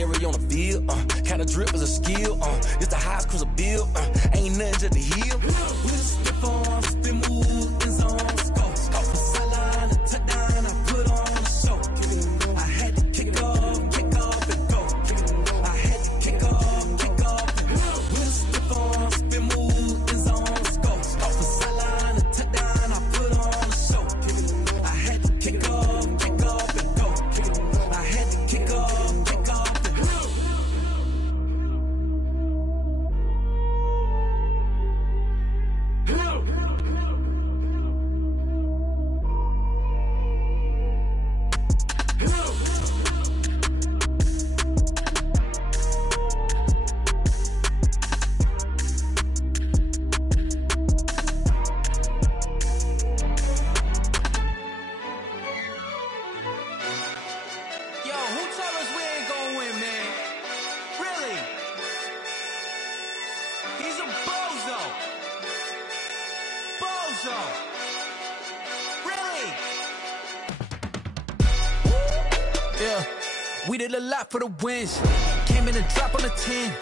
legendary on the field. Kinda drip is a skill. It's the highest cruiser bill. Ain't nothing just to heal. We just step on, spin move, in zone, scope. Off the sideline, a touchdown, I put on a show. I had to kick off and go. I had to kick off and go. We just step on, spin move, in zone, scope. Off the sideline, a touchdown, I put on a show. I had to kick off and go. I had to kick off and go. We did a lot for the wins. Came in and drop on the 10.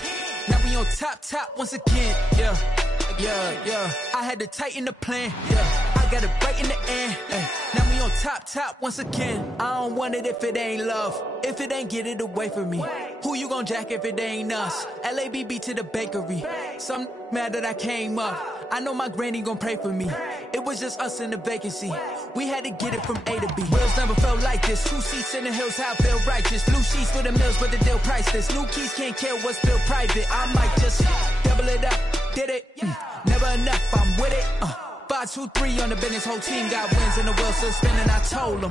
Now we on top once again. Yeah. I had to tighten the plan. Yeah. I got it right in the end. Now we on top once again. I don't want it if it ain't love. If it ain't, get it away from me. Who you gon' jack if it ain't us? LABB to the bakery. Some mad that I came up. I know my granny gon' pray for me. It was just us in the vacancy. We had to get it from A to B. Wheels never felt like this. 2 seats in the hills, how I feel righteous. Blue sheets for the mills, but the deal priceless. New keys can't kill what's still private. I might just double it up. Did it? Never enough, I'm with it. 5, 2, 3 on the business. Whole team got wins and the wheels still spinning. I told them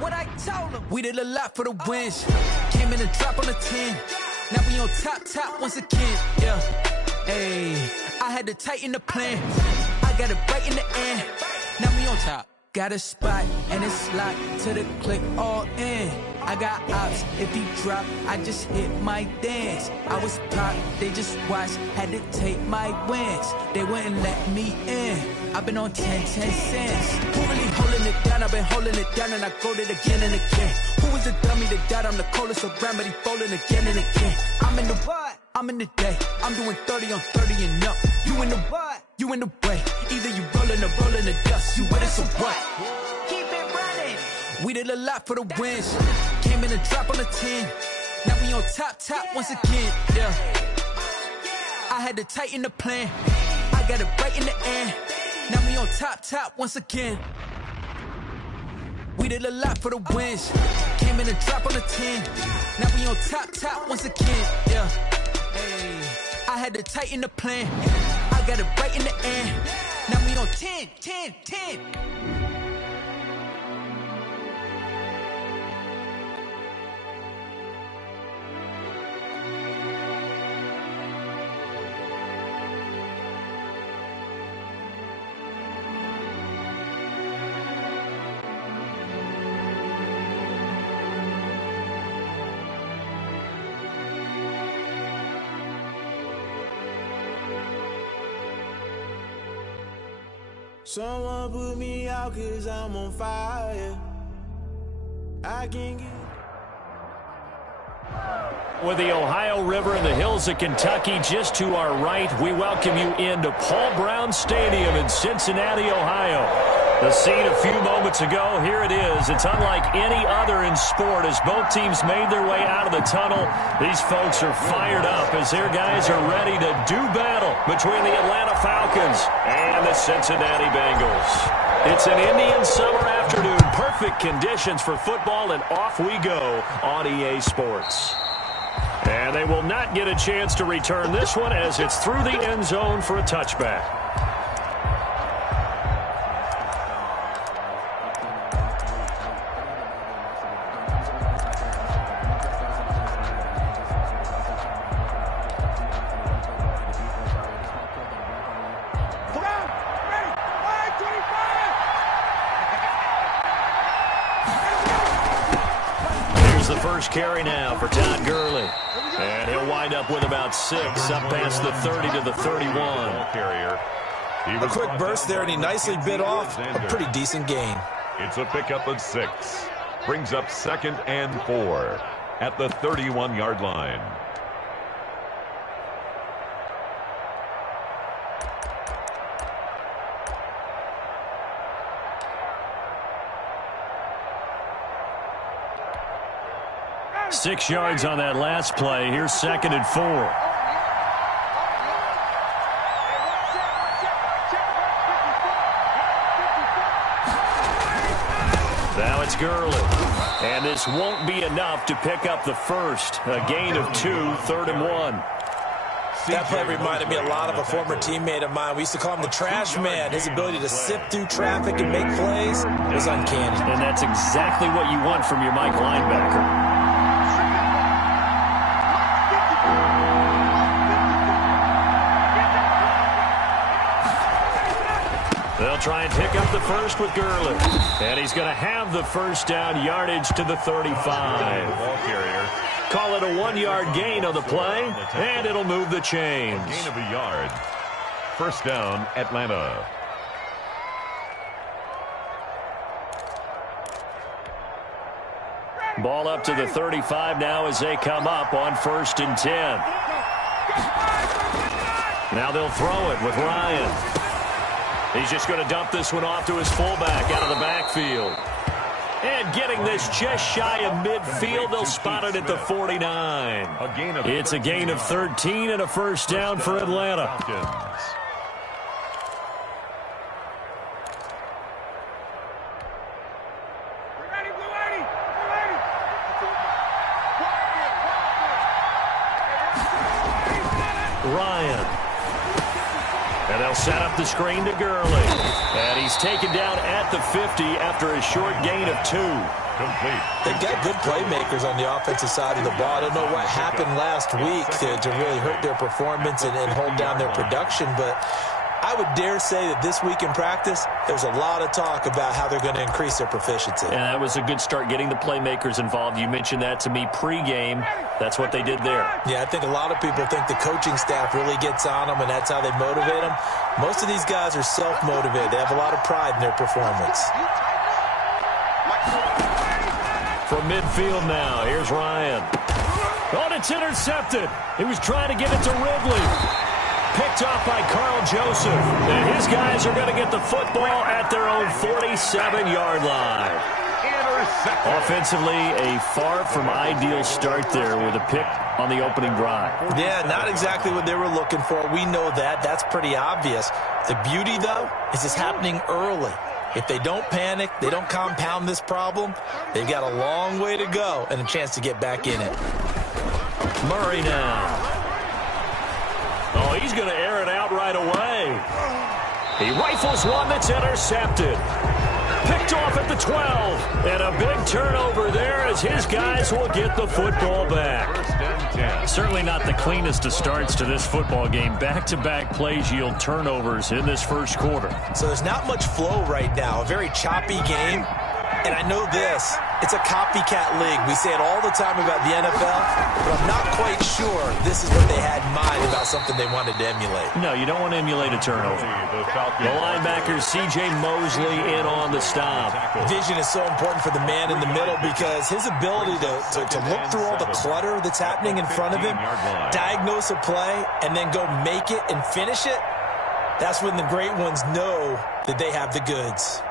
what I told them. We did a lot for the wins. Came in and drop on the 10. Now we on top once again. Yeah. Hey, I had to tighten the plan. I got it right in the end. Now we on top. Got a spot and it's locked to the click all in. I got ops, if he drop, I just hit my dance. I was pop, they just watched, had to take my wins. They wouldn't let me in. I've been on 10 cents. Who really holding it down? I've been holding it down and I go it again and again. Who was the dummy that died? I'm the coldest around, but he falling again and again. I'm in the what? I'm in the day. I'm doing 30 on 30 and up. You in the what? You in the way. Either you rolling or rolling the dust. You with us or what? Keep it running. We did a lot for the wins. Came in and drop on the 10. Now we on top once again. Yeah. I had to tighten the plan. I got it right in the end. Now we on top once again. We did a lot for the wins. Came in and drop on the 10. Now we on top once again. Yeah. Hey, I had to tighten the plan. I got it right in the end. Now we on 10. Someone put me out 'cause I'm on fire. I can't get... With the Ohio River and the hills of Kentucky just to our right, we welcome you into Paul Brown Stadium in Cincinnati, Ohio. The scene a few moments ago, here it is. It's unlike any other in sport as both teams made their way out of the tunnel. These folks are fired up as their guys are ready to do battle between the Atlanta Falcons and the Cincinnati Bengals. It's an Indian summer afternoon. Perfect conditions for football, and off we go on EA Sports. And they will not get a chance to return this one as it's through the end zone for a touchback. The first carry now for Todd Gurley. And he'll wind up with about 6 up past the 30 to the 31. A quick burst there, and he nicely bit off a pretty decent gain. It's a pickup of 6. Brings up 2nd and 4. at the 31-yard line. Six yards on that last play. Here's 2nd and 4. Now it's Gurley. And this won't be enough to pick up the first. A gain of 2, 3rd and 1. That play reminded me a lot of a former teammate of mine. We used to call him the trash man. His ability to sift through traffic and make plays was uncanny. And that's exactly what you want from your Mike linebacker. They'll try and pick up the first with Gurley. And he's going to have the first down, yardage to the 35. Ball carrier. Call it a 1-yard gain on the play, and it'll move the chains. A gain of a yard. First down, Atlanta. Ball up to the 35 now as they come up on 1st and 10. Now they'll throw it with Ryan. He's just going to dump this one off to his fullback out of the backfield. And getting this just shy of midfield, they'll spot it at the 49. It's a gain of 13 and a first down for Atlanta. Ryan. And they'll set up the screen to Gurley. And he's taken down at the 50 after a short gain of 2. Complete. They've got good playmakers on the offensive side of the ball. I don't know what happened last week to really hurt their performance and hold down their production, but I would dare say that this week in practice, there's a lot of talk about how they're going to increase their proficiency. And that was a good start, getting the playmakers involved. You mentioned that to me pregame. That's what they did there. Yeah, I think a lot of people think the coaching staff really gets on them, and that's how they motivate them. Most of these guys are self-motivated. They have a lot of pride in their performance. From midfield now, here's Ryan. Oh, it's intercepted. He was trying to give it to Ridley. Picked off by Carl Joseph. And his guys are going to get the football at their own 47-yard line. Offensively, a far from ideal start there with a pick on the opening drive. Yeah, not exactly what they were looking for. We know that. That's pretty obvious. The beauty, though, is it's happening early. If they don't panic, they don't compound this problem, they've got a long way to go and a chance to get back in it. Murray now. Oh, he's going to air it out right away. He rifles one that's intercepted. Picked off at the 12. And a big turnover there as his guys will get the football back. First and 10. Certainly not the cleanest of starts to this football game. Back-to-back plays yield turnovers in this first quarter. So there's not much flow right now. A very choppy game. And I know this, it's a copycat league. We say it all the time about the NFL, but I'm not quite sure this is what they had in mind about something they wanted to emulate. No, you don't want to emulate a turnover. The linebacker, C.J. Mosley, in on the stop. Vision is so important for the man in the middle because his ability to look through all the clutter that's happening in front of him, diagnose a play, and then go make it and finish it, that's when the great ones know that they have the goods.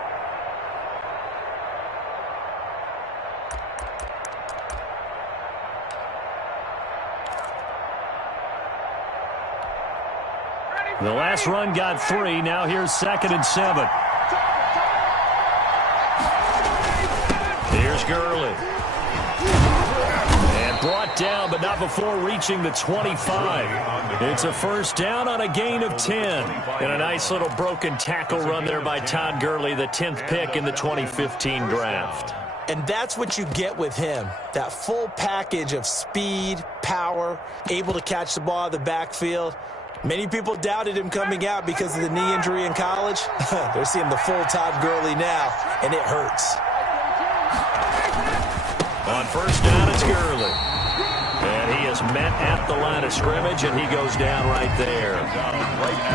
The last run got 3. Now here's 2nd and 7. Here's Gurley. And brought down, but not before reaching the 25. It's a first down on a gain of 10. And a nice little broken tackle run there by Todd Gurley, the 10th pick in the 2015 draft. And that's what you get with him, that full package of speed, power, able to catch the ball out of the backfield. Many people doubted him coming out because of the knee injury in college. They're seeing the full Todd Gurley now, and it hurts. On first down, it's Gurley. And he is met at the line of scrimmage, and he goes down right there.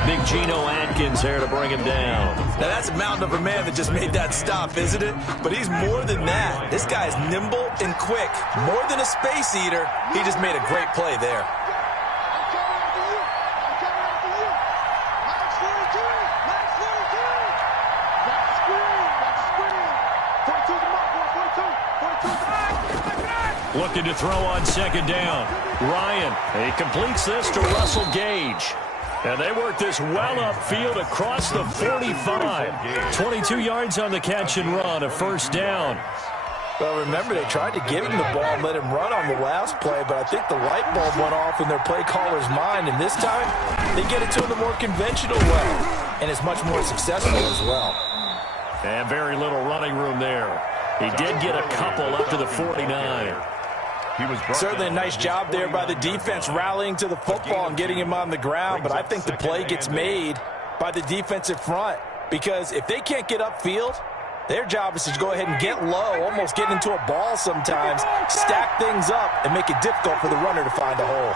Big Geno Atkins there to bring him down. Now, that's a mountain of a man that just made that stop, isn't it? But he's more than that. This guy is nimble and quick. More than a space eater, he just made a great play there. Looking to throw on second down. Ryan, he completes this to Russell Gage. And they work this well upfield across the 45. 22 yards on the catch and run, a first down. Well, remember, they tried to give him the ball and let him run on the last play, but I think the light bulb went off in their play caller's mind, and this time they get it to him the more conventional way, and it's much more successful as well. And very little running room there. He did get a couple up to the 49. Certainly a nice job there by the defense rallying to the football and getting him on the ground, but I think the play gets made by the defensive front because if they can't get upfield, their job is to go ahead and get low, almost get into a ball sometimes, stack things up, and make it difficult for the runner to find a hole.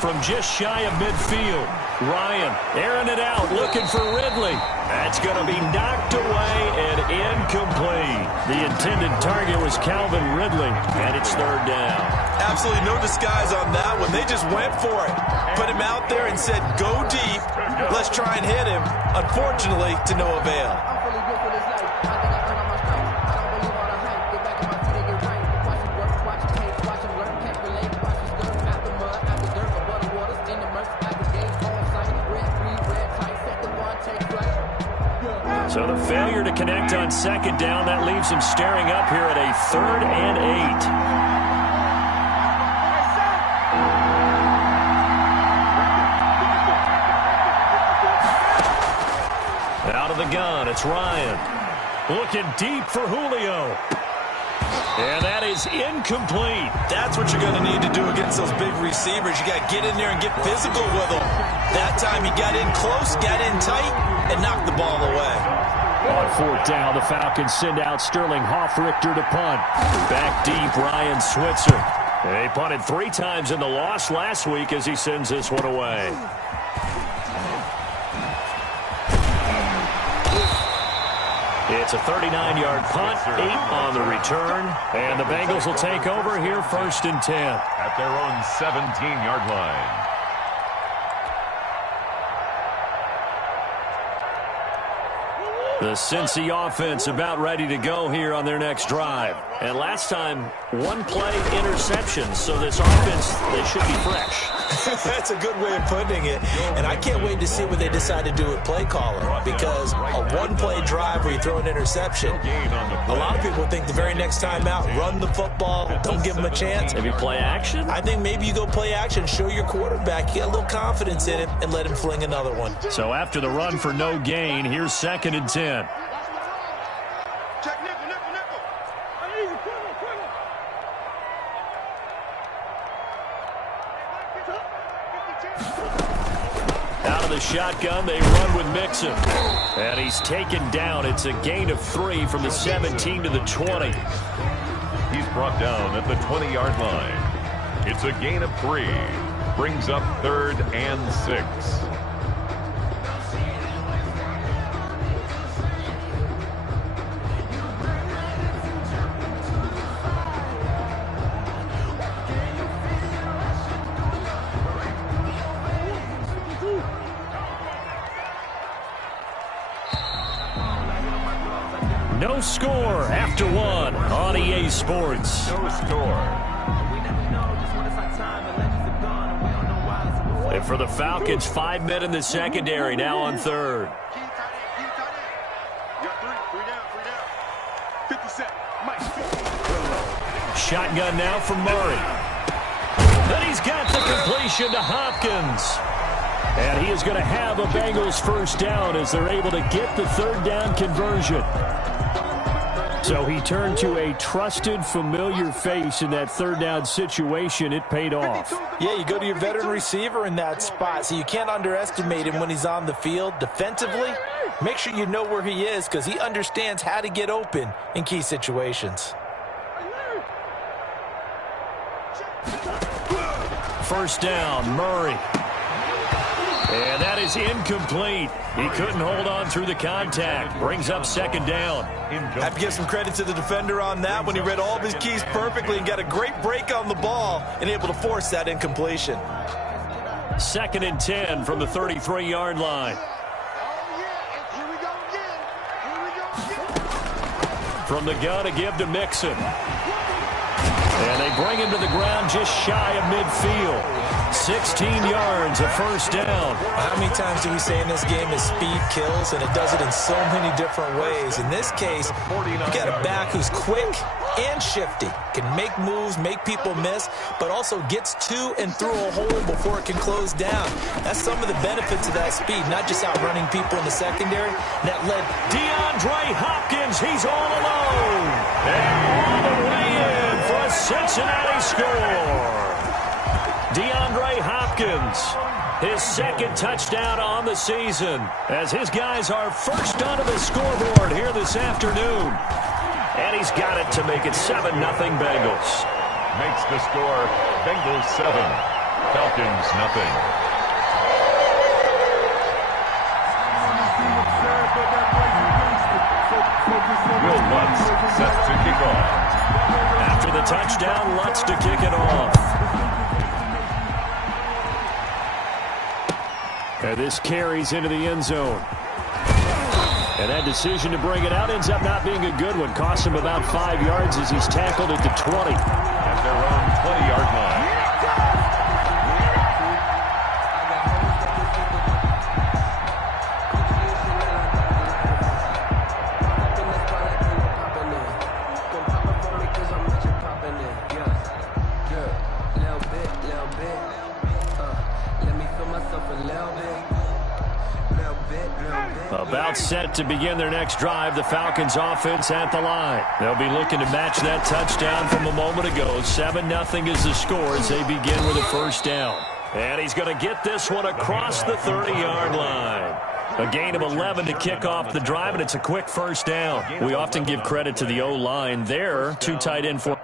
From just shy of midfield, Ryan airing it out, looking for Ridley. That's going to be knocked away and incomplete. The intended target was Calvin Ridley, and it's third down. Absolutely no disguise on that one. They just went for it. Put him out there and said, go deep. Let's try and hit him. Unfortunately, to no avail. So the failure to connect on second down, that leaves him staring up here at a 3rd and 8. Out of the gun, it's Ryan. Looking deep for Julio. And that is incomplete. That's what you're going to need to do against those big receivers. You got to get in there and get physical with them. That time he got in close, got in tight, and knocked the ball away. On 4th down, the Falcons send out Sterling Hoffrichter to punt. Back deep, Ryan Switzer. They punted 3 times in the loss last week as he sends this one away. It's a 39-yard punt, 8 on the return, and the Bengals will take over here 1st and 10. At their own 17-yard line. The Cincy offense about ready to go here on their next drive. And last time, 1 play interception, so this offense, they should be fresh. That's a good way of putting it. And I can't wait to see what they decide to do with play calling because a 1-play drive where you throw an interception, a lot of people think the very next time out, run the football, don't give them a chance. Maybe play action? I think maybe you go play action, show your quarterback, get a little confidence in him, and let him fling another one. So after the run for no gain, here's 2nd and 10. Out of the shotgun, they run with Mixon. And he's taken down. It's a gain of 3 from the 17 to the 20. He's brought down at the 20-yard line. It's a gain of 3. Brings up 3rd and 6. No score after 1 on EA Sports. No score. And for the Falcons, 5 men in the secondary, now on 3rd. Shotgun now from Murray. Then he's got the completion to Hopkins. And he is going to have a Bengals first down as they're able to get the 3rd down conversion. So he turned to a trusted, familiar face in that 3rd down situation. It paid off. Yeah, you go to your veteran receiver in that spot, so you can't underestimate him when he's on the field. Defensively, make sure you know where he is because he understands how to get open in key situations. First down, Murray. And that is incomplete. He couldn't hold on through the contact. Brings up second down. Have to give some credit to the defender on that when he read all of his keys perfectly and got a great break on the ball and able to force that incompletion. Second and 10 from the 33-yard line. From the gun, a give to Mixon. And they bring him to the ground just shy of midfield. 16 yards, a first down. How many times do we say in this game that speed kills, and it does it in so many different ways? In this case, you got a back who's quick and shifty, can make moves, make people miss, but also gets to and through a hole before it can close down. That's some of the benefits of that speed, not just outrunning people in the secondary. That led DeAndre Hopkins, he's all alone. And all the way in for a Cincinnati score. DeAndre Hopkins, his second touchdown on the season, as his guys are first onto the scoreboard here this afternoon. And he's got it to make it 7-0 Bengals. Makes the score Bengals 7, Falcons 0. Will Lutz set to kick off. After the touchdown, Lutz to kick it off. And this carries into the end zone. And that decision to bring it out ends up not being a good one. Costs him about 5 yards as he's tackled at the 20. At their own 20-yard line. About set to begin their next drive, the Falcons offense at the line. They'll be looking to match that touchdown from a moment ago. 7-0 is the score as they begin with a first down. And he's going to get this one across the 30-yard line. A gain of 11 to kick off the drive, and it's a quick first down. We often give credit to the O-line there. Too tight end for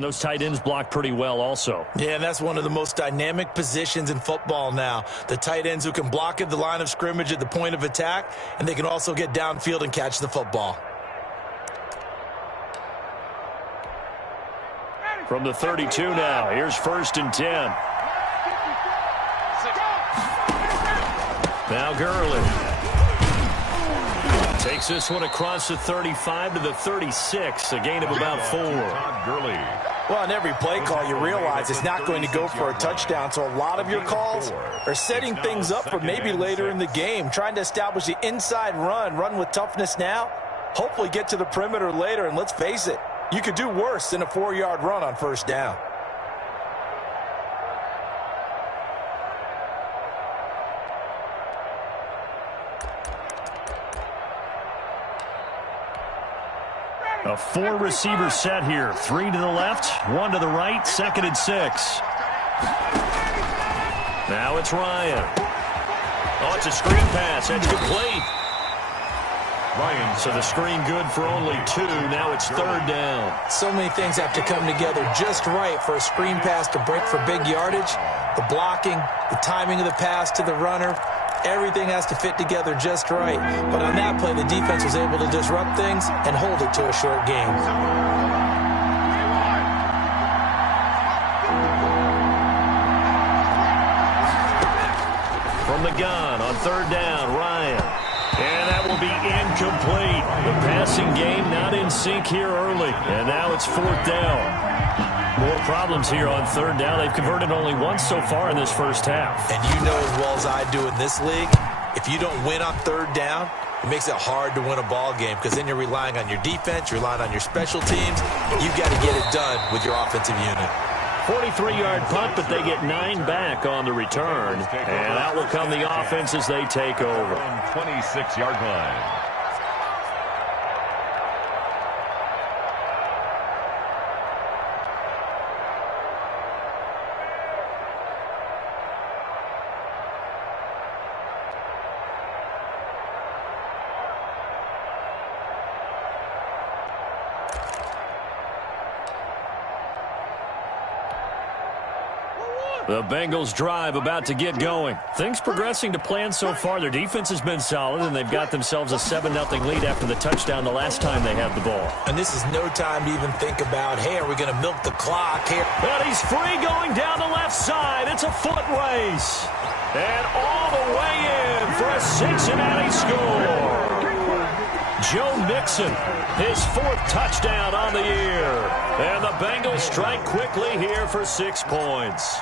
those tight ends block pretty well also. Yeah, and that's one of the most dynamic positions in football now. The tight ends who can block at the line of scrimmage at the point of attack, and they can also get downfield and catch the football. From the 32 now, here's first and 10. Now Gurley takes this one across the 35 to the 36, a gain of about 4. Well, in every play call, you realize it's not going to go for a touchdown, so a lot of your calls are setting things up for maybe later in the game, trying to establish the inside run with toughness now, hopefully get to the perimeter later, and let's face it, you could do worse than a 4-yard run on first down. A 4-receiver set here. 3 to the left, 1 to the right, 2nd and 6. Now it's Ryan. Oh, it's a screen pass. That's complete. So the screen good for only 2. Now it's 3rd down. So many things have to come together just right for a screen pass to break for big yardage. The blocking, the timing of the pass to the runner, Everything has to fit together just right. But on that play, the defense was able to disrupt things and hold it to a short game. From the gun on third down, Ryan. And that will be incomplete. The passing game not in sync here early. And now it's fourth down. More problems here on third down. They've converted only once so far in this first half. And you know as well as I do in this league, if you don't win on third down, it makes it hard to win a ball game because then you're relying on your defense, you're relying on your special teams. You've got to get it done with your offensive unit. 43-yard punt, but they get 9 back on the return. And out will come the offense as they take over. 26-yard line. The Bengals drive about to get going. Things progressing to plan so far. Their defense has been solid, and they've got themselves a 7-0 lead after the touchdown the last time they had the ball. And this is no time to even think about, hey, are we going to milk the clock here? But he's free going down the left side. It's a foot race. And all the way in for a Cincinnati score. Joe Mixon, his 4th touchdown on the year. And the Bengals strike quickly here for 6 points.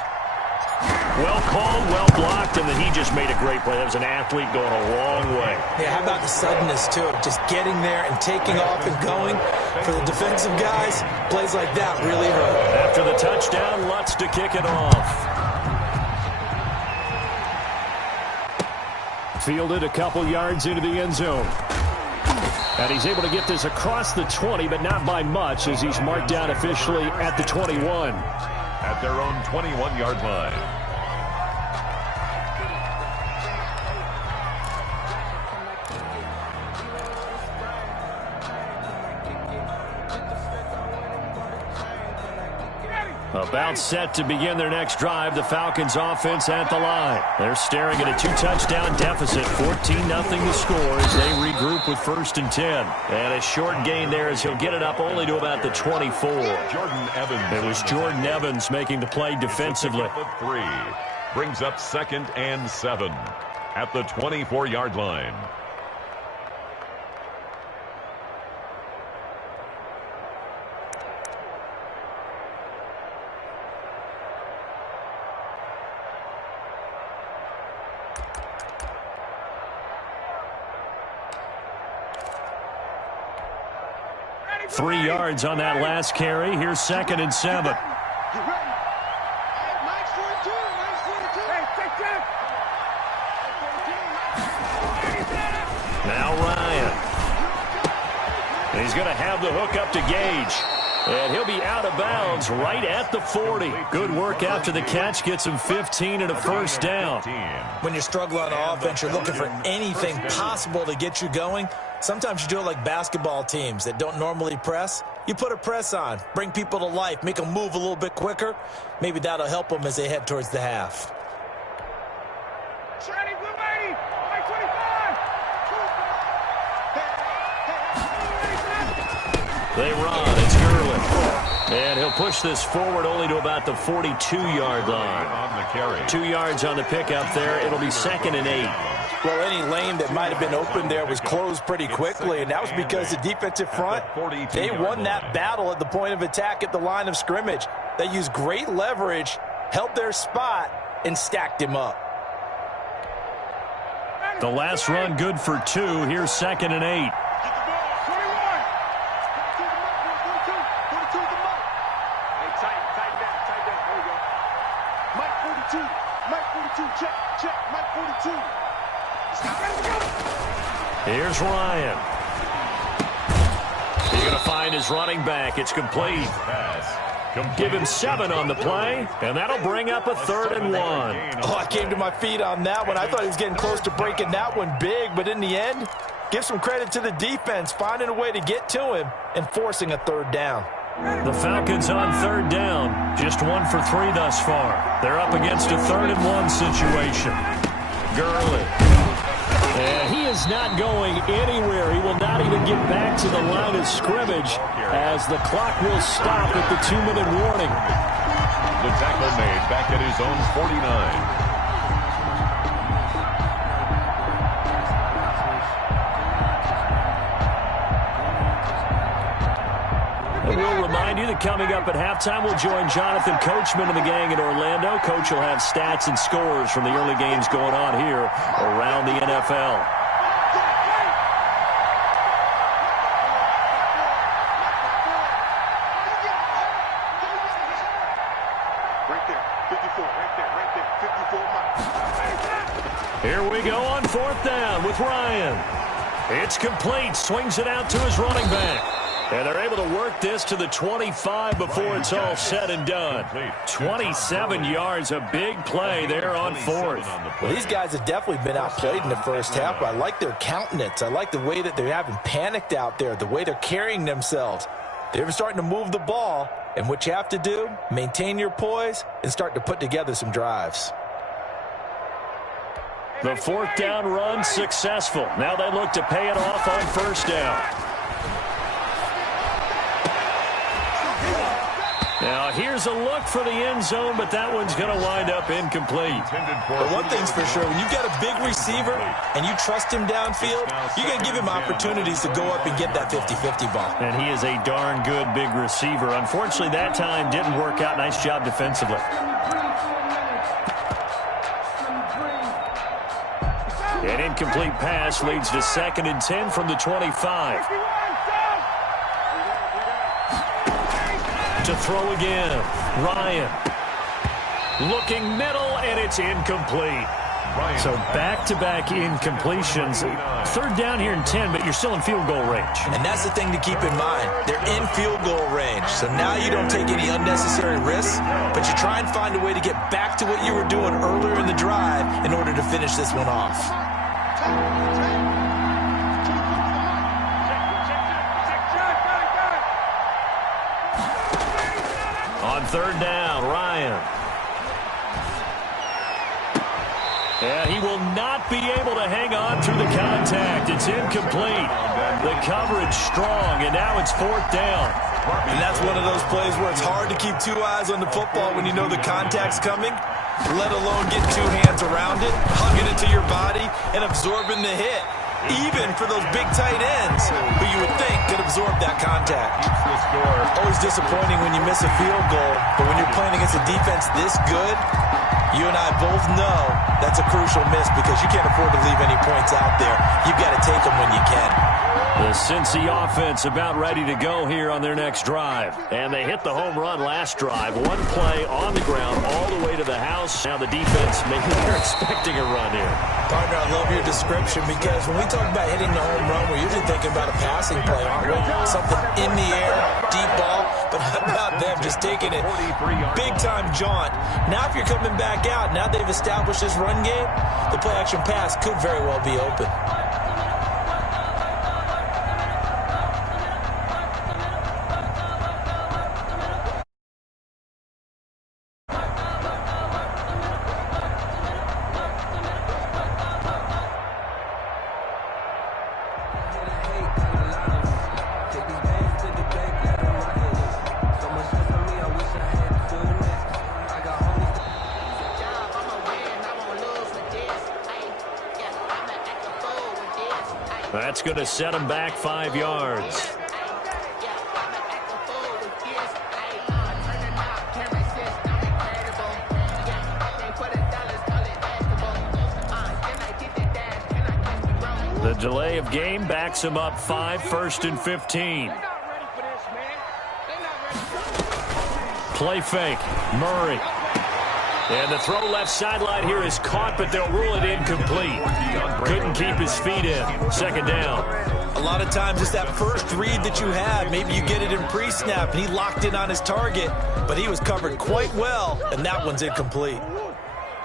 Well called, well blocked, and then he just made a great play. That was an athlete going a long way. Yeah, how about the suddenness, too? Just getting there and taking off and going. For the defensive guys, plays like that really hurt. After the touchdown, Lutz to kick it off. Fielded a couple yards into the end zone. And he's able to get this across the 20, but not by much, as he's marked down officially at the 21. At their own 21-yard line. About set to begin their next drive. The Falcons offense at the line. They're staring at a 2-touchdown deficit. 14-0 the score as they regroup with 1st and 10. And a short gain there as he'll get it up only to about the 24. Jordan Evans. It was Jordan Evans making the play defensively. 3 brings up 2nd and 7 at the 24-yard line. Three yards on that last carry. Here's 2nd and 7. Now Ryan. And he's going to have the hook up to Gage. And he'll be out of bounds right at the 40. Good work after the catch. Gets him 15 and a 1st down. When you're struggling on offense, you're looking for anything possible to get you going. Sometimes you do it like basketball teams that don't normally press. You put a press on, bring people to life, make them move a little bit quicker. Maybe that'll help them as they head towards the half. They run. It's Gurley. And he'll push this forward only to about the 42-yard line. On the carry. 2 yards on the pickup there. It'll be 2nd and 8. Well, any lane that might have been open there was closed pretty quickly, and that was because the defensive front, they won that battle at the point of attack at the line of scrimmage. They used great leverage, held their spot, and stacked him up. The last run good for 2. Here's 2nd and 8. Here's Ryan. He's going to find his running back. It's complete. Give him 7 on the play, and that'll bring up a 3rd and 1. Oh, I came to my feet on that one. I thought he was getting close to breaking that one big, but in the end, give some credit to the defense, finding a way to get to him and forcing a 3rd down. The Falcons on 3rd down, just 1 for 3 thus far. They're up against a 3rd and 1 situation. Gurley. And he is not going anywhere. He will not even get back to the line of scrimmage as the clock will stop at the 2-minute warning. The tackle made back at his own 49. We'll remind you that coming up at halftime, we'll join Jonathan Coachman and the gang in Orlando. Coach will have stats and scores from the early games going on here around the NFL. Right there, 54, right there, 54. Here we go on 4th down with Ryan. It's complete. Swings it out to his running back. And they're able to work this to the 25 before it's all said and done. 27 yards, a big play there on 4th. Well, these guys have definitely been outplayed in the first half, but I like their countenance. I like the way that they haven't panicked out there, the way they're carrying themselves. They're starting to move the ball, and what you have to do, maintain your poise and start to put together some drives. The 4th down run successful. Now they look to pay it off on 1st down. Now, here's a look for the end zone, but that one's going to wind up incomplete. But one thing's for sure, when you've got a big receiver and you trust him downfield, you're going to give him opportunities to go up and get that 50-50 ball. And he is a darn good big receiver. Unfortunately, that time didn't work out. Nice job defensively. An incomplete pass leads to 2nd and 10 from the 25. To throw again. Ryan. Looking middle, and it's incomplete. So back-to-back incompletions. 3rd down here and 10, but you're still in field goal range. And that's the thing to keep in mind. They're in field goal range. So now you don't take any unnecessary risks, but you try and find a way to get back to what you were doing earlier in the drive in order to finish this one off. On 3rd down, Ryan. And he will not be able to hang on through the contact. It's incomplete. The coverage strong, and now it's 4th down. And that's one of those plays where it's hard to keep 2 eyes on the football when you know the contact's coming, let alone get 2 hands around it, hugging it to your body, and absorbing the hit. Even for those big tight ends who you would think could absorb that contact. Always disappointing when you miss a field goal, but when you're playing against a defense this good, you and I both know that's a crucial miss because you can't afford to leave any points out there. You've got to take them when you can. The Cincy offense about ready to go here on their next drive. And they hit the home run last drive. One play on the ground all the way to the house. Now the defense, maybe they're expecting a run here. Partner, I love your description because when we talk about hitting the home run, we're usually thinking about a passing play, aren't we? Something in the air, deep ball. But how about them just taking it big-time jaunt? Now if you're coming back out, now they've established this run game, the play-action pass could very well be open. That's going to set him back 5 yards. The delay of game backs him up 5, 1st and 15. Play fake. Murray. And the throw left sideline here is caught, but they'll rule it incomplete. Couldn't keep his feet in. 2nd down. A lot of times it's that first read that you have. Maybe you get it in pre-snap, and he locked in on his target, but he was covered quite well, and that one's incomplete.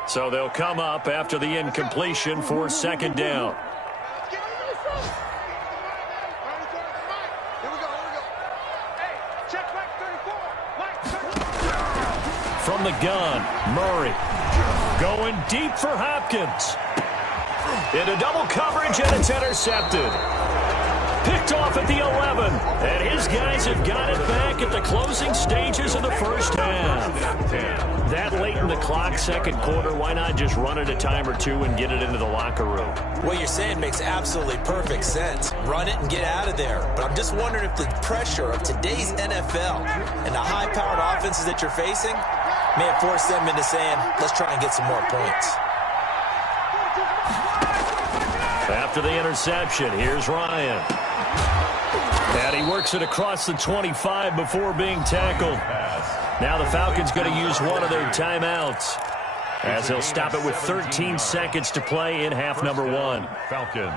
So they'll come up after the incompletion for 2nd down. From the gun, Murray going deep for Hopkins. Into double coverage, and it's intercepted. Picked off at the 11. And his guys have got it back at the closing stages of the first half. That late in the clock, second quarter, why not just run it a time or two and get it into the locker room? What you're saying makes absolutely perfect sense. Run it and get out of there. But I'm just wondering if the pressure of today's NFL and the high-powered offenses that you're facing may have forced them into saying, let's try and get some more points. After the interception, here's Ryan. And he works it across the 25 before being tackled. Now the Falcons going to use one of their timeouts, as they'll stop it with 13 seconds to play in half number one. Falcons.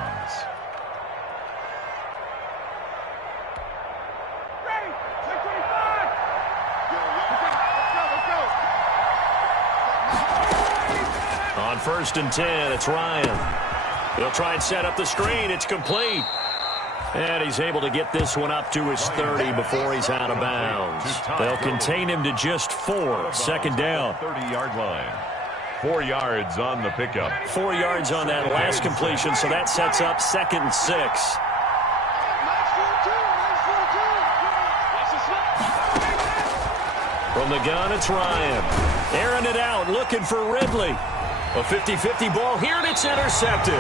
On 1st and 10, it's Ryan. He'll try and set up the screen. It's complete. And he's able to get this one up to his 30 before he's out of bounds. They'll contain him to just 4. Second down. 30-yard line. 4 yards on the pickup. 4 yards on that last completion, so that sets up 2nd and 6. From the gun, it's Ryan. Airing it out, looking for Ridley. A 50-50 ball here, and it's intercepted.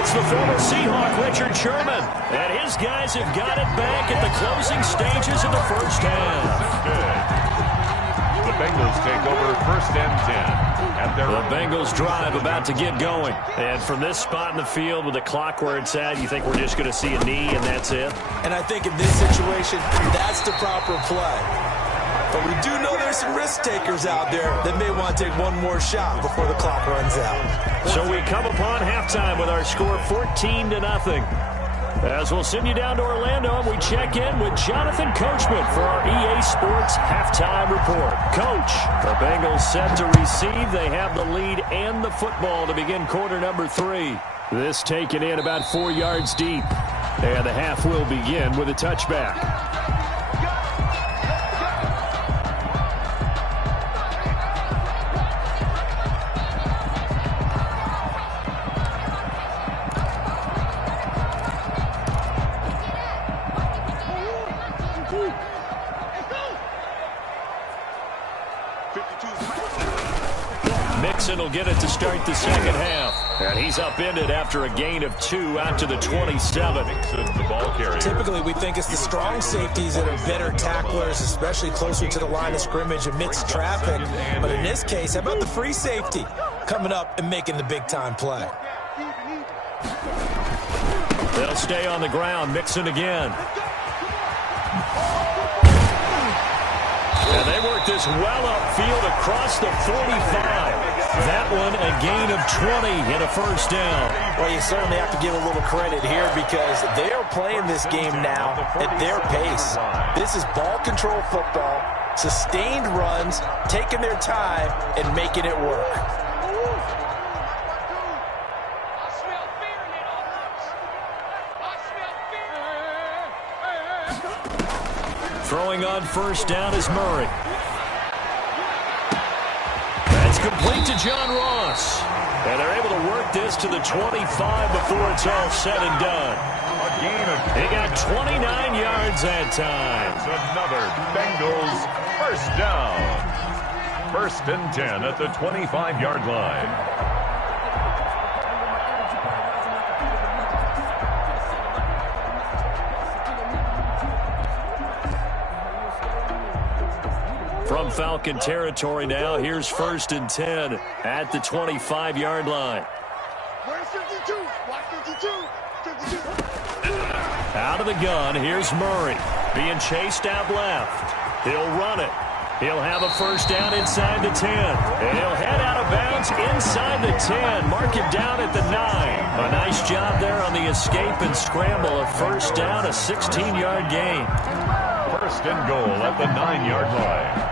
It's the former Seahawk, Richard Sherman. And his guys have got it back at the closing stages of the first half. The Bengals take over 1st and 10. The Bengals drive about to get going. And from this spot in the field with the clock where it's at, you think we're just going to see a knee and that's it? And I think in this situation, that's the proper play. But we do know there's some risk takers out there that may want to take one more shot before the clock runs out. So we come upon halftime with our score 14-0. As we'll send you down to Orlando, and we check in with Jonathan Coachman for our EA Sports Halftime Report. Coach, the Bengals set to receive. They have the lead and the football to begin quarter number 3. This taken in about 4 yards deep. And the half will begin with a touchback. Will get it to start the second half. And he's upended after a gain of 2 out to the 27. The ball carrier. Typically, we think it's the strong safeties that are better tacklers, especially closer to the line of scrimmage amidst traffic. But in this case, how about the free safety coming up and making the big-time play? They'll stay on the ground. Mixon again. And they work this well upfield across the 45. That one a gain of 20 and a first down. Well, you certainly have to give a little credit here because they are playing this game now at their pace. This is ball control football, sustained runs, taking their time and making it work. Throwing on first down is Murray. That's complete to John Ross. And they're able to work this to the 25 before it's all said and done. He got 29 yards that time. It's another Bengals first down. 1st and 10 at the 25-yard line. From Falcon territory now, here's 1st and 10 at the 25-yard line. Out of the gun, here's Murray. Being chased out left. He'll run it. He'll have a first down inside the 10. And he'll head out of bounds inside the 10. Mark him down at the 9. A nice job there on the escape and scramble. A first down, a 16-yard gain. 1st and goal at the 9-yard line.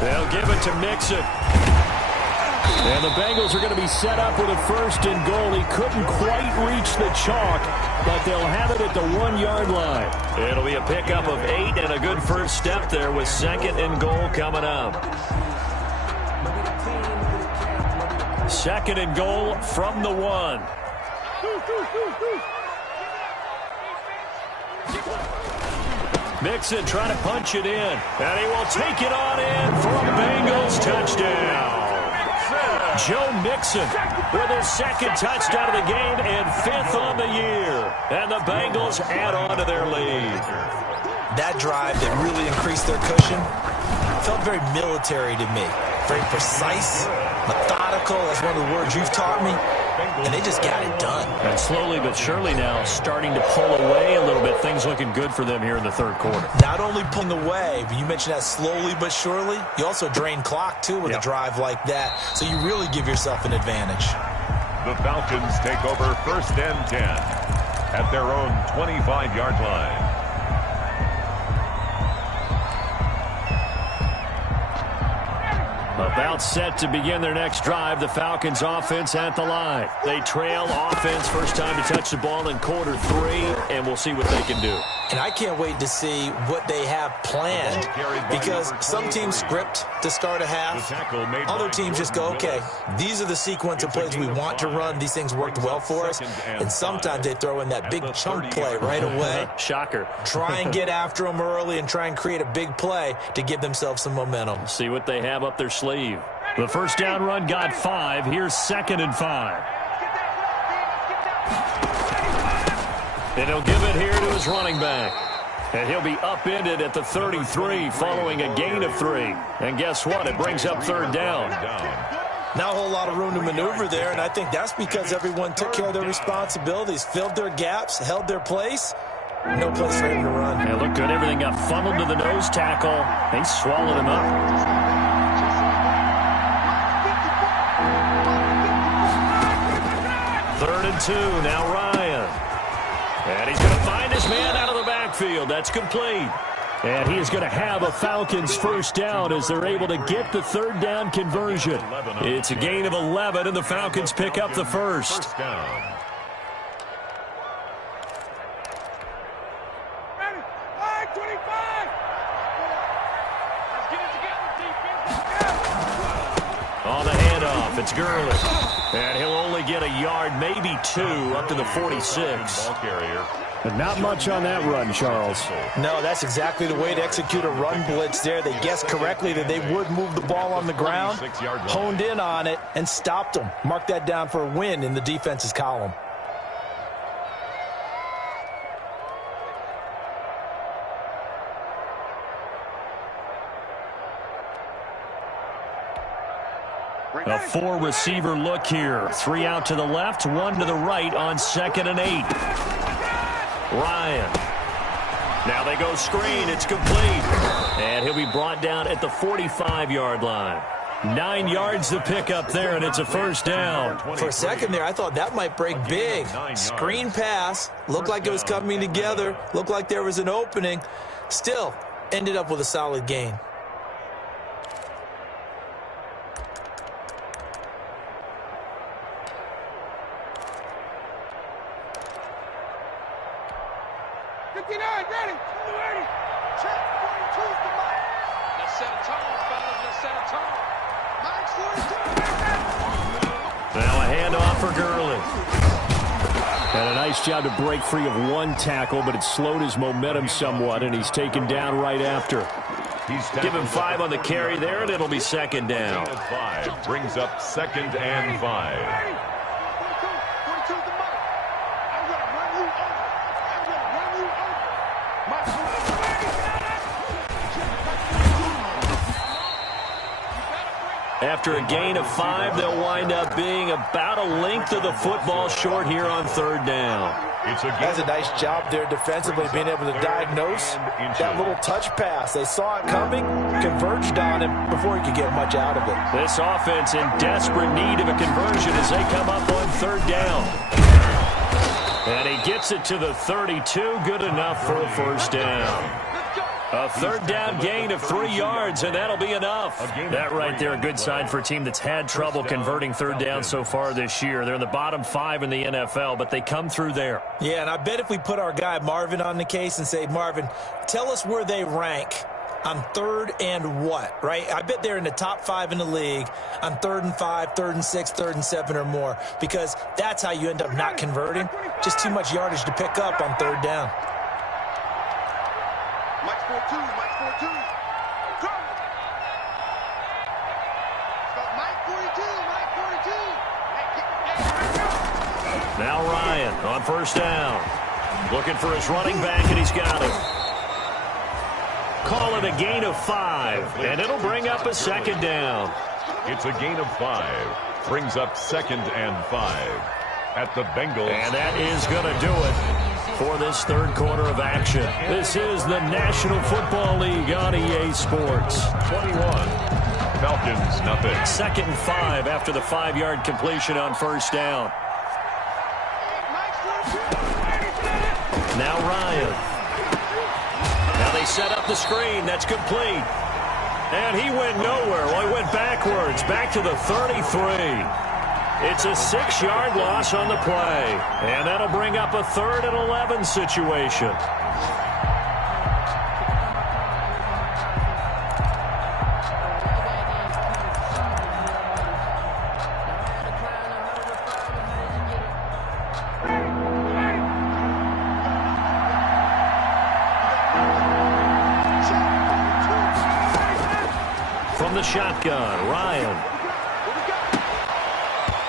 They'll give it to Mixon. And the Bengals are going to be set up with a 1st and goal. He couldn't quite reach the chalk, but they'll have it at the 1-yard line. It'll be a pickup of 8 and a good first step there with 2nd and goal coming up. 2nd and goal from the 1. Mixon trying to punch it in, and he will take it on in for a Bengals touchdown. Joe Mixon with his 2nd touchdown of the game and 5th on the year. And the Bengals add on to their lead. That drive that really increased their cushion felt very military to me. Very precise, methodical. That's one of the words you've taught me. And they just got it done. And slowly but surely now starting to pull away a little bit. Things looking good for them here in the 3rd quarter. Not only pulling away, but you mentioned that slowly but surely. You also drain clock, too, with a drive like that. So you really give yourself an advantage. The Falcons take over 1st and 10 at their own 25-yard line. About set to begin their next drive, the Falcons offense at the line. They trail offense, first time to touch the ball in quarter 3, and we'll see what they can do. And I can't wait to see what they have planned, because some teams script to start a half. Other teams just go, okay, these are the sequence of plays we want to run. These things worked well for us. And sometimes they throw in that big chunk play right away. Shocker. Try and get after them early and try and create a big play to give themselves some momentum. See what they have up their sleeve. The first down run got 5. Here's 2nd and 5. And he'll give it here to his running back. And he'll be upended at the 33 following a gain of 3. And guess what? It brings up 3rd down. Not a whole lot of room to maneuver there, and I think that's because everyone took care of their responsibilities, filled their gaps, held their place. No place for him to run. Yeah, looked good. Everything got funneled to the nose tackle. They swallowed him up. 3rd and 2. Now Ryan. And he's going to find his man out of the backfield. That's complete. And he is going to have a Falcons first down as they're able to get the 3rd down conversion. It's a gain of 11, and the Falcons pick up the first. On the handoff, it's Gurley. And he'll only get a yard, maybe 2, up to the 46. But not much on that run, Charles. No, that's exactly the way to execute a run blitz there. They guessed correctly that they would move the ball on the ground, honed in on it, and stopped them. Mark that down for a win in the defense's column. A 4-receiver look here. 3 out to the left, 1 to the right on 2nd and 8. Ryan. Now they go screen. It's complete. And he'll be brought down at the 45-yard line. 9 yards to pick up there, and it's a first down. For a second there, I thought that might break big. Screen pass. Looked like it was coming together. Looked like there was an opening. Still, ended up with a solid gain. Now a handoff for Gurley. And a nice job to break free of 1 tackle, but it slowed his momentum somewhat, and he's taken down right after. Give him 5 on the carry there, and it'll be 2nd down. 5 brings up 2nd and 5. After a gain of 5, they'll wind up being about a length of the football short here on 3rd down. That's a nice job there defensively, being able to diagnose that little touch pass. They saw it coming, converged on him before he could get much out of it. This offense in desperate need of a conversion as they come up on 3rd down. And he gets it to the 32. Good enough for a first down. A third down gain of 3 yards, and that'll be enough. That right there, a good sign for a team that's had trouble converting third down so far this year. They're in the bottom 5 in the NFL, but they come through there. Yeah, and I bet if we put our guy Marvin on the case and say, Marvin, tell us where they rank on third and what, right? I bet they're in the top 5 in the league on 3rd and 5, 3rd and 6, 3rd and 7 or more, because that's how you end up not converting. Just too much yardage to pick up on third down. Mike 4-2, Mike 4-2. Go! Mike 42, Mike 42. Now Ryan on first down. Looking for his running back, and he's got him. Call it a gain of 5, and it'll bring up a second down. It's a gain of 5. Brings up 2nd and 5 at the Bengals. And that is going to do it for this third quarter of action. This is the National Football League on EA Sports. 21. Falcons, nothing. 2nd and 5 after the 5-yard completion on first down. Now Ryan. Now they set up the screen. That's complete. And he went nowhere. Well, he went backwards, back to the 33. It's a 6-yard loss on the play. And that'll bring up a 3rd and 11 situation. From the shotgun, Ryan.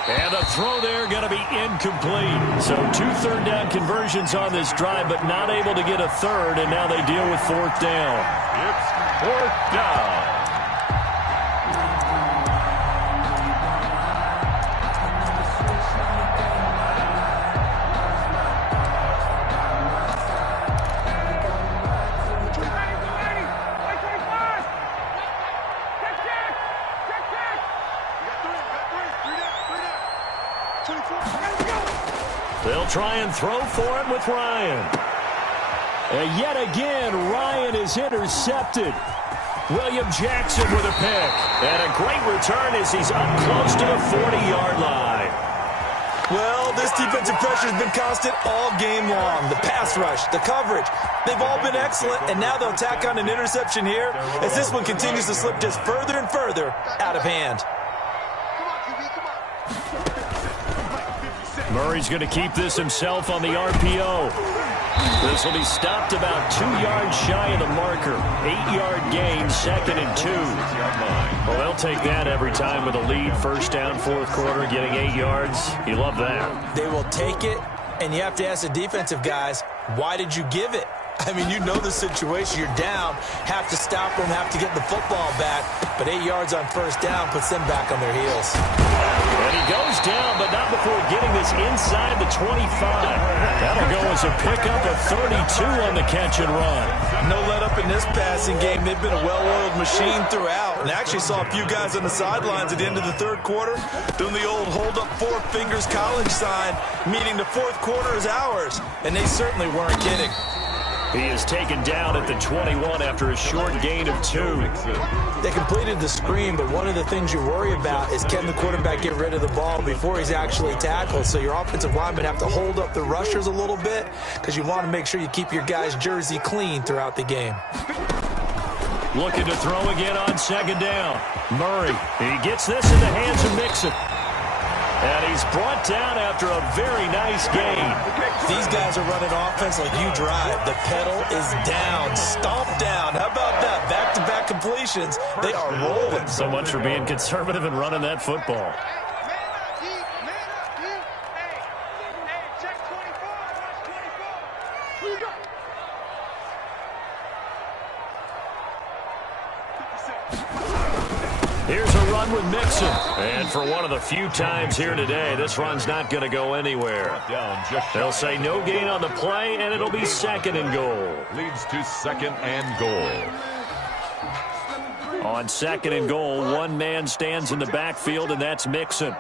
And a throw there going to be incomplete. So 2 third-down conversions on this drive, but not able to get a third, and now they deal with 4th down. It's 4th down. They'll try and throw for it with Ryan. And yet again, Ryan is intercepted. William Jackson with a pick. And a great return as he's up close to the 40-yard line. Well, this defensive pressure has been constant all game long. The pass rush, the coverage, they've all been excellent, and now they'll tack on an interception here as this one continues to slip just further and further out of hand. Murray's going to keep this himself on the RPO. This will be stopped about 2 yards shy of the marker. 8-yard gain, 2nd and 2. Well, they'll take that every time with a lead. First down, 4th quarter, getting 8 yards. You love that. They will take it, and you have to ask the defensive guys, why did you give it? I mean, you know the situation. You're down, have to stop them, have to get the football back. But 8 yards on first down puts them back on their heels. And he goes down, but not before getting this inside the 25. That'll go as a pickup of 32 on the catch and run. No let up in this passing game. They've been a well-oiled machine throughout. And I actually saw a few guys on the sidelines at the end of the 3rd quarter doing the old hold up 4 fingers college sign, meaning the 4th quarter is ours. And they certainly weren't kidding. He is taken down at the 21 after a short gain of 2. They completed the screen, but one of the things you worry about is can the quarterback get rid of the ball before he's actually tackled? So your offensive linemen have to hold up the rushers a little bit because you want to make sure you keep your guy's jersey clean throughout the game. Looking to throw again on 2nd down. Murray, he gets this in the hands of Mixon. And he's brought down after a very nice gain. These guys are running offense like you drive. The pedal is down, stomped down. How about that? Back-to-back completions. They are rolling. So much for being conservative and running that football. Here's a run with Mixon. And for one of the few times here today, this run's not going to go anywhere. They'll say no gain on the play, and it'll be 2nd and goal. Leads to 2nd and goal. On 2nd and goal, one man stands in the backfield, and that's Mixon.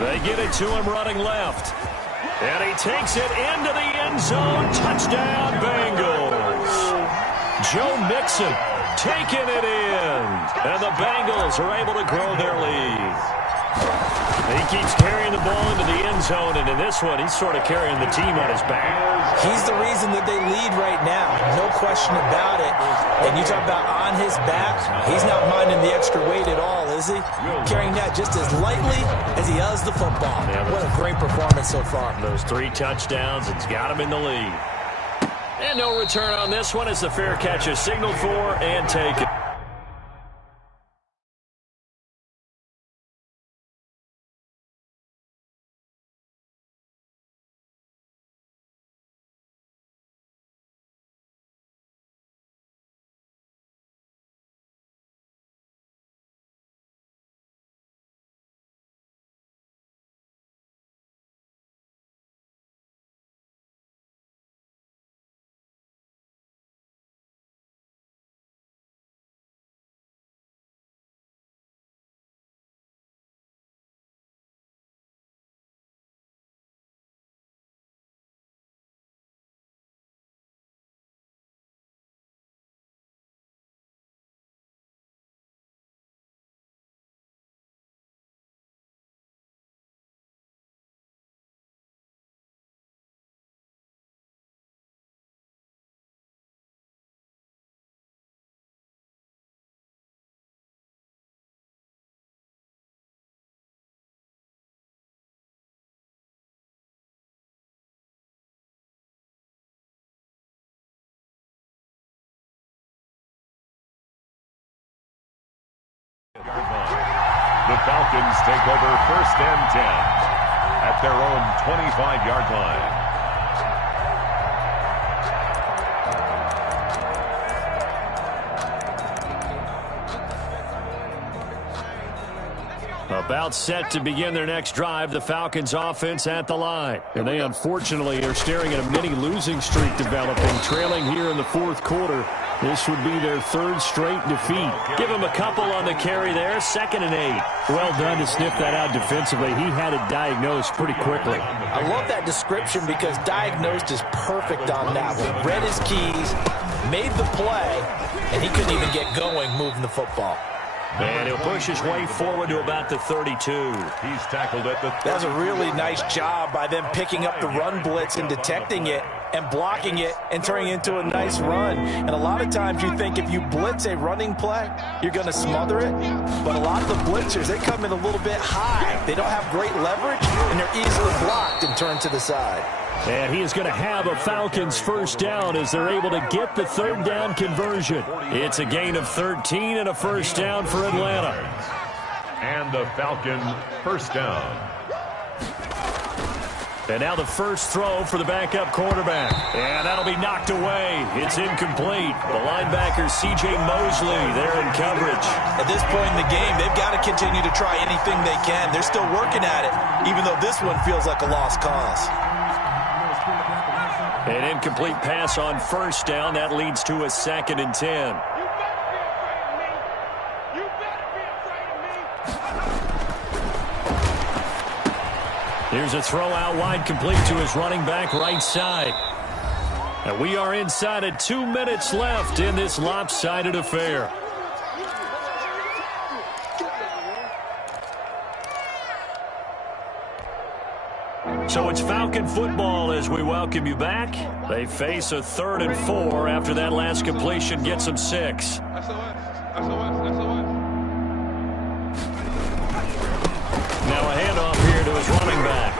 They get it to him running left. And he takes it into the end zone. Touchdown, Bengals. Joe Mixon taking it in. And the Bengals are able to grow their lead. He keeps carrying the ball into the end zone, and in this one, he's sort of carrying the team on his back. He's the reason that they lead right now. No question about it. And you talk about on his back, he's not minding the extra weight at all, is he? Carrying that just as lightly as he does the football. Yeah, what a great performance so far. Those 3 touchdowns, it's got him in the lead. And no return on this one as the fair catch is signaled for and taken. The Falcons take over 1st and 10 at their own 25-yard line. About set to begin their next drive, the Falcons offense at the line. And they unfortunately are staring at a mini losing streak developing, trailing here in the 4th quarter. This would be their 3rd straight defeat. Give him a couple on the carry there, 2nd and 8. Well done to sniff that out defensively. He had it diagnosed pretty quickly. I love that description because diagnosed is perfect on that one. Read his keys, made the play, and he couldn't even get going moving the football. And he'll push his way forward to about the 32. He's tackled at the 32. That was a really nice job by them picking up the run blitz and detecting it and blocking it and turning it into a nice run. And a lot of times you think if you blitz a running play, you're going to smother it. But a lot of the blitzers, they come in a little bit high. They don't have great leverage, and they're easily blocked and turned to the side. And he is going to have a Falcons 1st down as they're able to get the 3rd down conversion. It's a gain of 13 and a 1st down for Atlanta. And the Falcon 1st down. And now the first throw for the backup quarterback. And that'll be knocked away. It's incomplete. The linebacker, C.J. Mosley, there in coverage. At this point in the game, they've got to continue to try anything they can. They're still working at it, even though this one feels like a lost cause. An incomplete pass on 1st down. That leads to a 2nd and 10. Here's a throw out wide, complete to his running back right side. And we are inside of 2 minutes left in this lopsided affair. So it's Falcon football as we welcome you back. They face a 3rd and 4 after that last completion gets them 6. Now a handoff here to his running back.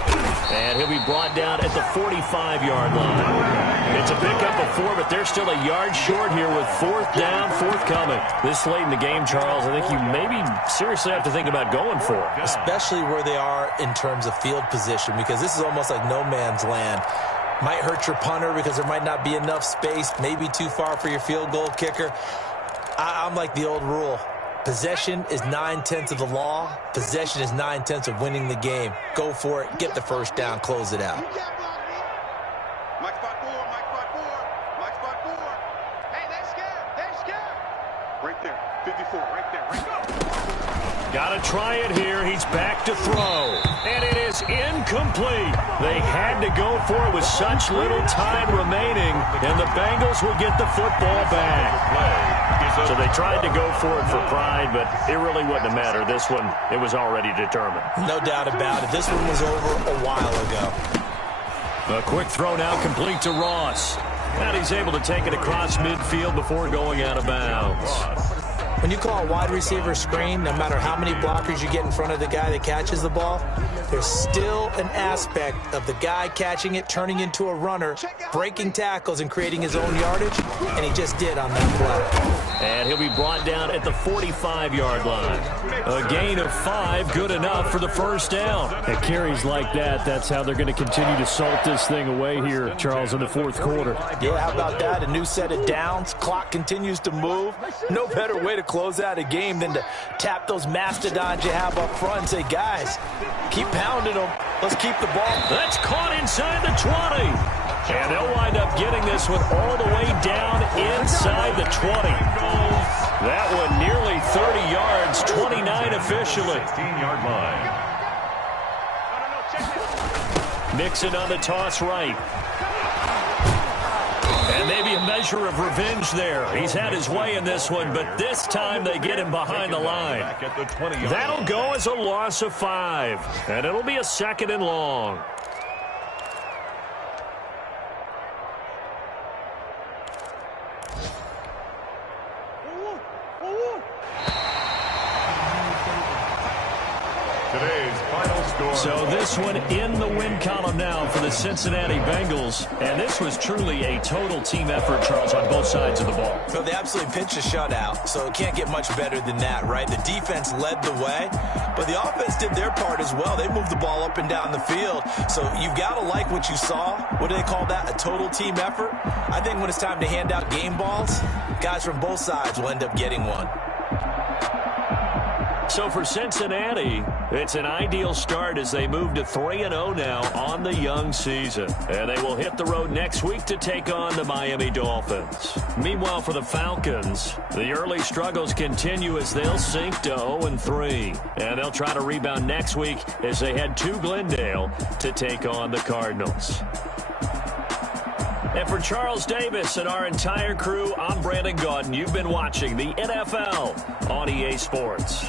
And he'll be brought down at the 45-yard line. It's a pickup of 4, but they're still a yard short here with 4th down, forthcoming. This late in the game, Charles, I think you maybe seriously have to think about going for it. Especially where they are in terms of field position, because this is almost like no man's land. Might hurt your punter because there might not be enough space, maybe too far for your field goal kicker. I'm like the old rule. Possession is 9/10 of the law. Possession is 9/10 of winning the game. Go for it. Get the 1st down. Close it out. Mike spot 4, Mike spot 4, Mike spot 4. Hey, they're scared. They're scared. Right there. 54, right there. Right there. Got to try it here. He's back to throw. And it is incomplete. They had to go for it with such little time remaining, and the Bengals will get the football back. So they tried to go for it for pride, but it really wouldn't have mattered. This one, it was already determined. No doubt about it. This one was over a while ago. A quick throw now complete to Ross. And he's able to take it across midfield before going out of bounds. When you call a wide receiver screen, no matter how many blockers you get in front of the guy that catches the ball, there's still an aspect of the guy catching it, turning into a runner, breaking tackles and creating his own yardage, and he just did on that play. And he'll be brought down at the 45-yard line. A gain of 5, good enough for the first down. At carries like that, that's how they're going to continue to salt this thing away here, Charles, in the fourth quarter. Yeah, how about that? A new set of downs. Clock continues to move. No better way to close out a game than to tap those mastodons you have up front and say, guys, keep pounding them. Let's keep the ball. That's caught inside the 20. And they'll wind up getting this one all the way down inside the 20. That one nearly 30 yards, 29 officially. 15-yard line. Mixon on the toss right. And maybe a measure of revenge there. He's had his way in this one, but this time they get him behind the line. That'll go as a loss of 5, and it'll be a 2nd and long. Today's final score. So this one in the win column now for the Cincinnati Bengals. And this was truly a total team effort, Charles, on both sides of the ball. So they absolutely pitched a shutout, so it can't get much better than that, right? The defense led the way, but the offense did their part as well. They moved the ball up and down the field. So you've got to like what you saw. What do they call that? A total team effort? I think when it's time to hand out game balls, guys from both sides will end up getting one. So for Cincinnati, it's an ideal start as they move to 3-0 now on the young season. And they will hit the road next week to take on the Miami Dolphins. Meanwhile, for the Falcons, the early struggles continue as they'll sink to 0-3. And they'll try to rebound next week as they head to Glendale to take on the Cardinals. And for Charles Davis and our entire crew, I'm Brandon Gaudin. You've been watching the NFL on EA Sports.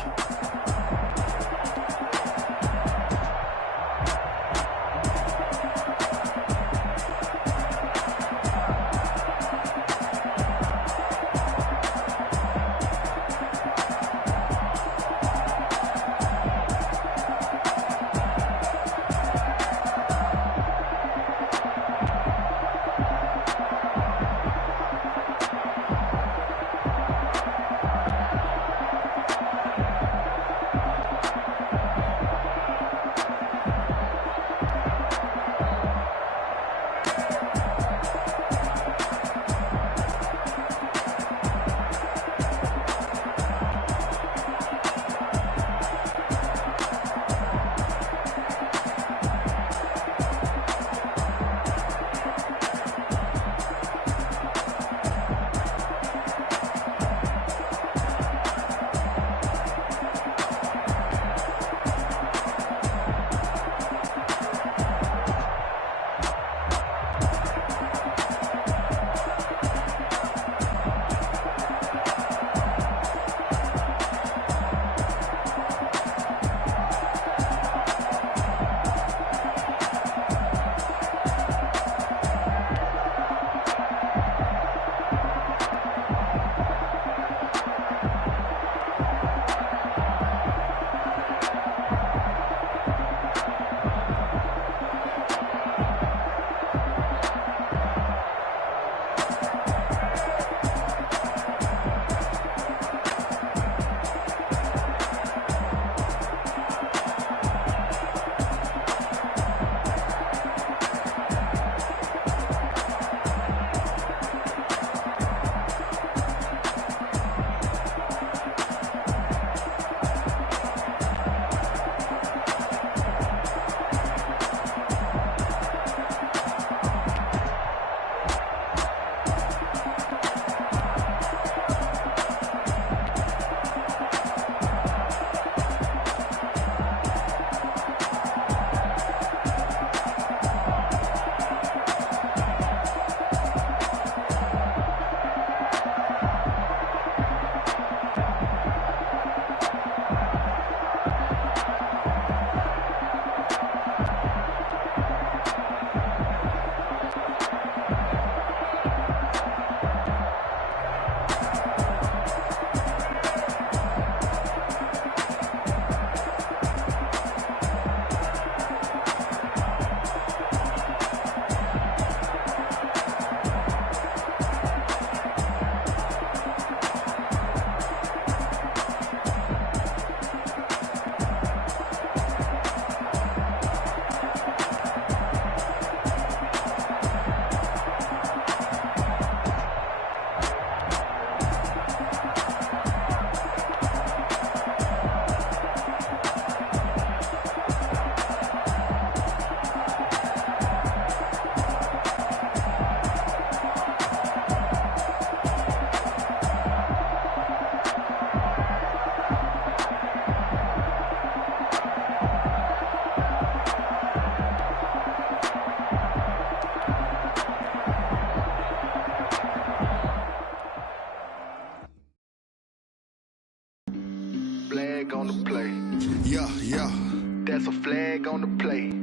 That's a flag on the play.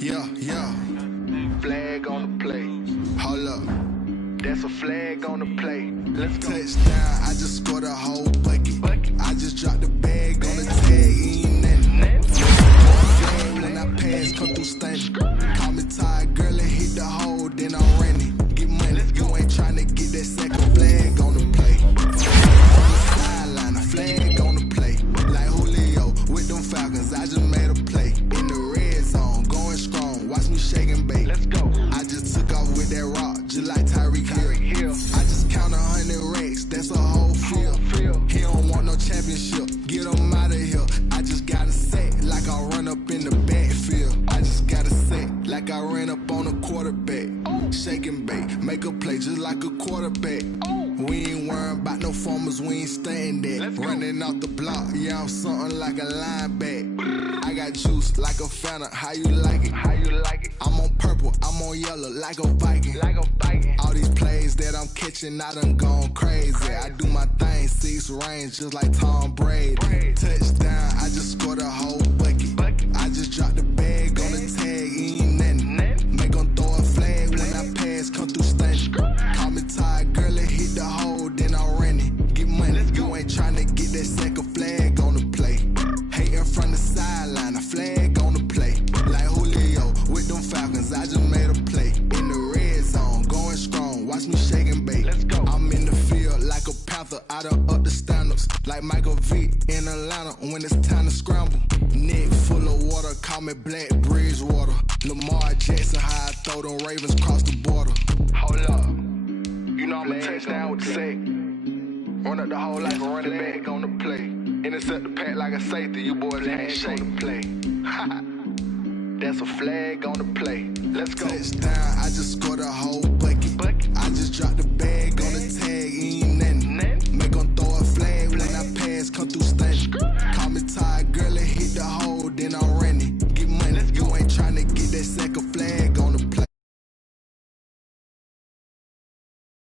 Yeah. Flag on the play. Hold up. That's a flag on the play. Let's go. Touchdown, I just scored a whole bucket. I just dropped the bag on the tag, ain't nothing. Flag when I pass, come through stunning. Call me tired, girl, and hit the hole, then I'm running. Get money, you ain't trying to get that second flag on the play. From the sideline, a flag on the play. Like Julio with them Falcons, I just made a play. In the red zone, going strong, watch me shake and bake. Let's go. I just took off with that rock, just like Tyreek Hill. I just count 100 racks, that's a whole field. He don't want no championship, get him out of here. I just gotta say, like I run up in the backfield. I just gotta say, like I ran up on a quarterback. Shake and bake, make a play just like a quarterback. We ain't worrying about no formers, we ain't staying there. Running off the block, yeah, I'm something like a linebacker. I got juice like a Fanta, how you like it? I'm on purple, I'm on yellow like a Viking. All these plays that I'm catching, I done gone crazy. I do my thing, 6 range just like Tom Brady. Touchdown, I just scored a whole bucket. I just dropped the bag on the tag, ain't nothing. Make them throw a flag when I pass, come through stunning. Call me tired, girl, and hit the hole, then I'm running. Get money, you ain't trying to get that second flag on the play. Hating from the sideline, a flag on the play. Like Julio with them Falcons, I just made a play. In the red zone, going strong, watch me shake and bake. I'm in the field like a panther, I done up the standards. Like Michael Vick in Atlanta when it's time to scramble. Neck full of water, call me Black Bridgewater. Lamar Jackson, how I throw them Ravens cross the border. Hold up, you know I'm a touchdown with the sack. Run up the hole like a running back on the play. Intercept the pack like a safety, you boys ain't shake the play. That's a flag on the play. Let's go. Touchdown, I just scored a whole